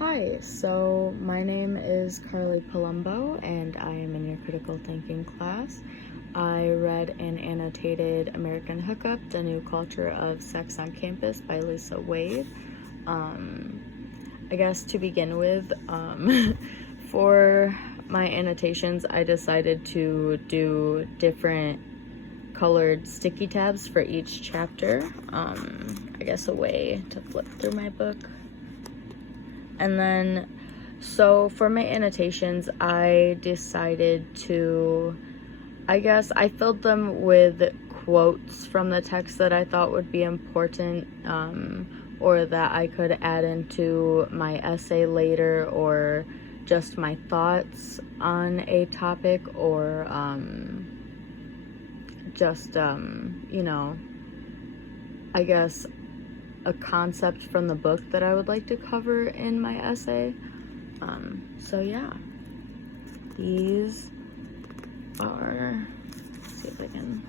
Hi, so my name is Carly Palumbo and I am in your critical thinking class. I read and annotated American Hookup, The New Culture of Sex on Campus by Lisa Wade. I guess to begin with, for my annotations, I decided to do different colored sticky tabs for each chapter. I guess a way to flip through my book. And then, so for my annotations, I decided to, I filled them with quotes from the text that I thought would be important, or that I could add into my essay later, or just my thoughts on a topic, or just, I guess a concept from the book that I would like to cover in my essay. So yeah, these are, let's see if I can,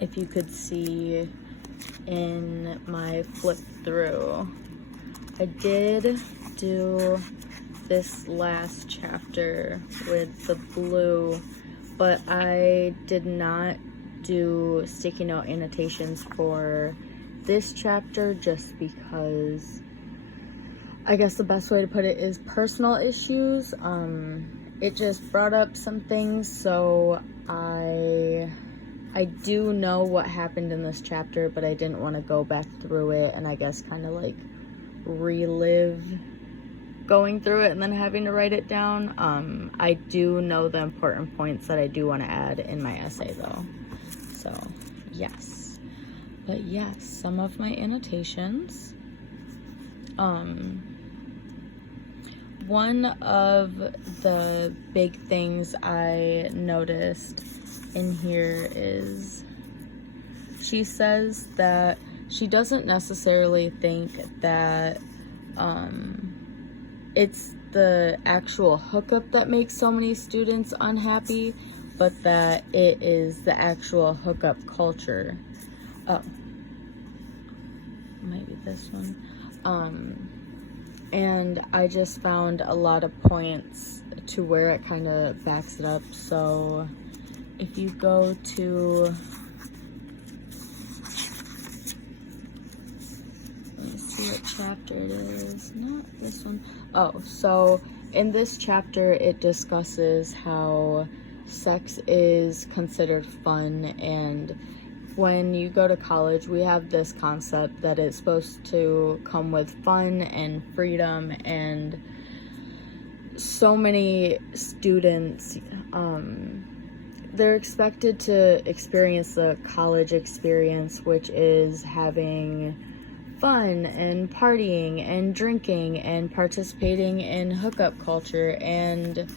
if you could see in my flip through, I did do this last chapter with the blue, but I did not do sticky note annotations for this chapter just because I guess the best way to put it is personal issues. It just brought up some things, so I do know what happened in this chapter, but I didn't want to go back through it and I guess kind of like relive going through it and then having to write it down. I do know the important points that I do want to add in my essay though. So yes. But yes, some of my annotations. One of the big things I noticed in here is she says that she doesn't necessarily think that it's the actual hookup that makes so many students unhappy, but that it is the actual hookup culture. Oh, maybe this one. And I just found a lot of points to where it kind of backs it up. So if you go to, let me see what chapter it is, not this one. Oh, so in this chapter it discusses how sex is considered fun, and when you go to college, we have this concept that it's supposed to come with fun and freedom, and so many students, they're expected to experience the college experience, which is having fun and partying and drinking and participating in hookup culture. And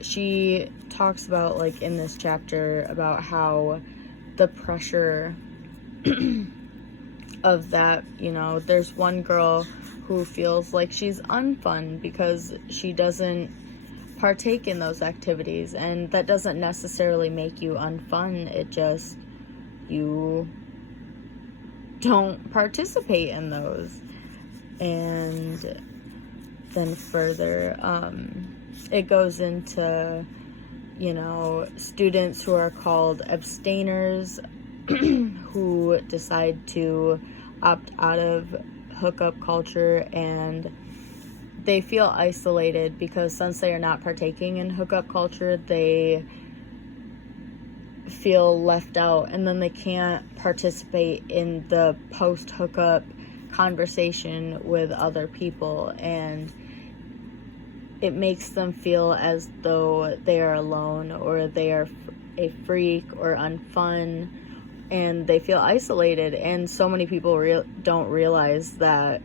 she talks about, like, in this chapter about how the pressure of that, there's one girl who feels like she's unfun because she doesn't partake in those activities, and that doesn't necessarily make you unfun, it just, you don't participate in those. And then further, it goes into students who are called abstainers who decide to opt out of hookup culture, and they feel isolated because since they are not partaking in hookup culture, they feel left out, and then they can't participate in the post-hookup conversation with other people, and it makes them feel as though they are alone, or they are a freak or unfun, and they feel isolated. And so many people don't realize that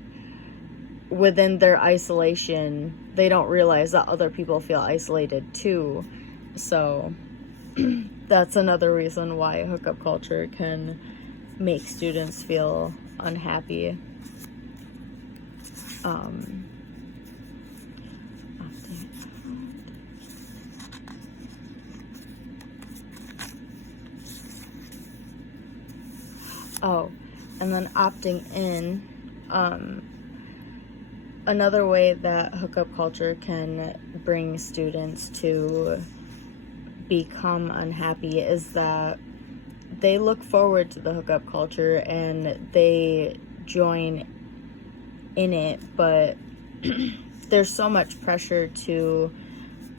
within their isolation, they don't realize that other people feel isolated too. So that's another reason why hookup culture can make students feel unhappy. Oh, and then opting in. Another way that hookup culture can bring students to become unhappy is that they look forward to the hookup culture and they join in it, but there's so much pressure to,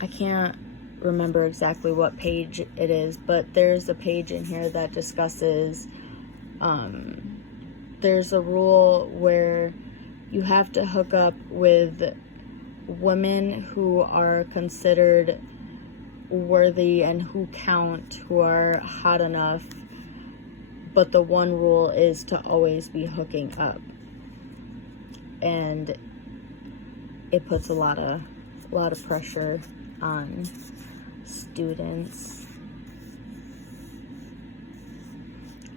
I can't remember exactly what page it is, but there's a page in here that discusses, there's a rule where you have to hook up with women who are considered worthy and who count, who are hot enough, but the one rule is to always be hooking up. And it puts a lot of pressure on students.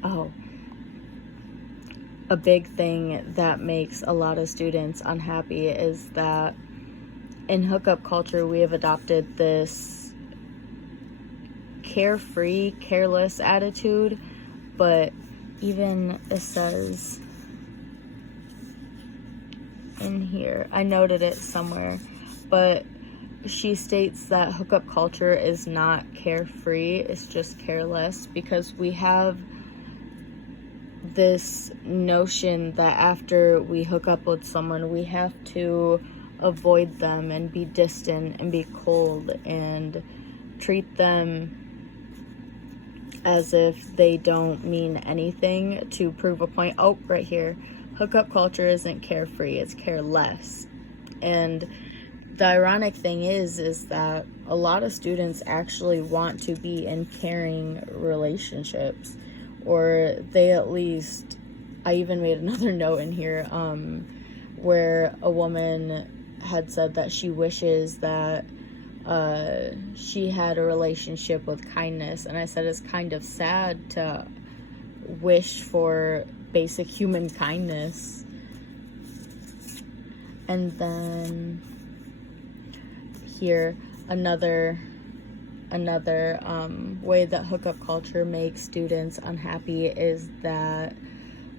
Oh, a big thing that makes a lot of students unhappy is that in hookup culture we have adopted this carefree, careless attitude, but even it says in here, I noted it somewhere, but she states that hookup culture is not carefree, it's just careless, because we have this notion that after we hook up with someone, we have to avoid them and be distant and be cold and treat them as if they don't mean anything to prove a point. Oh, right here. Hookup culture isn't carefree, it's careless. And the ironic thing is that a lot of students actually want to be in caring relationships, or they at least, I even made another note in here where a woman had said that she wishes that she had a relationship with kindness, and I said it's kind of sad to wish for basic human kindness. And then here, another way that hookup culture makes students unhappy is that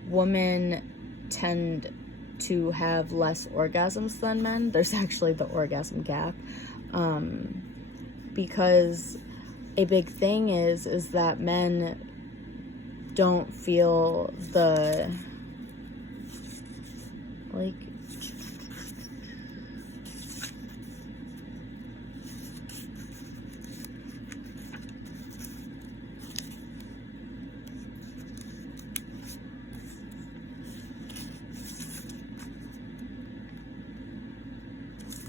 women tend to have less orgasms than men. There's actually the orgasm gap, because a big thing is that men don't feel the, like,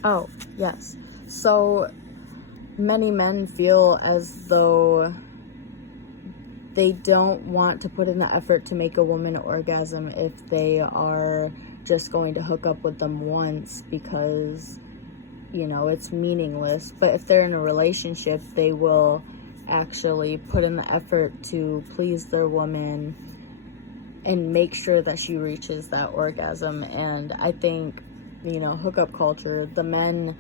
oh, yes. So many men feel as though they don't want to put in the effort to make a woman orgasm if they are just going to hook up with them once, because, you know, it's meaningless. But if they're in a relationship, they will actually put in the effort to please their woman and make sure that she reaches that orgasm. And I think, you know, hookup culture, the men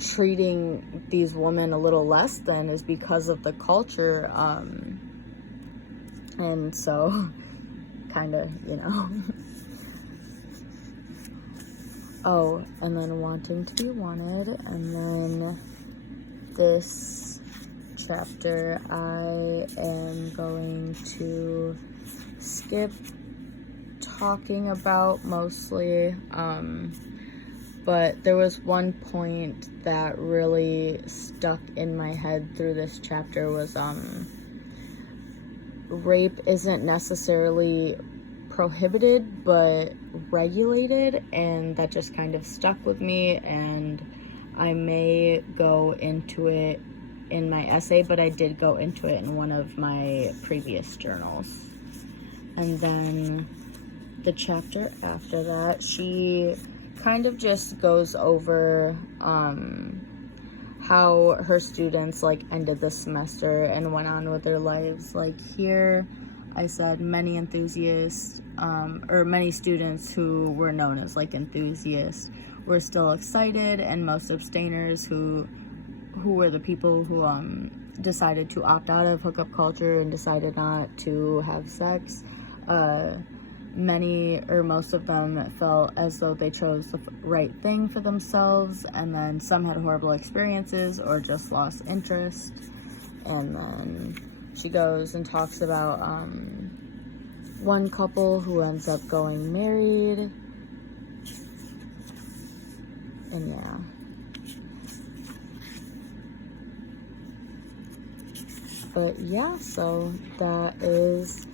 treating these women a little less than is because of the culture, and so kind of, you know. Oh, and then wanting to be wanted, and then this chapter I am going to skip talking about mostly, but there was one point that really stuck in my head through this chapter was rape isn't necessarily prohibited but regulated, and that just kind of stuck with me, and I may go into it in my essay, but I did go into it in one of my previous journals. And then the chapter after that, she kind of just goes over how her students like ended the semester and went on with their lives. Like here I said many enthusiasts or many students who were known as like enthusiasts were still excited, and most abstainers who were the people who decided to opt out of hookup culture and decided not to have sex, many or most of them felt as though they chose the right thing for themselves, and then some had horrible experiences or just lost interest. And then she goes and talks about one couple who ends up going married, and yeah. But yeah, so that is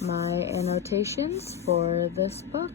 my annotations for this book.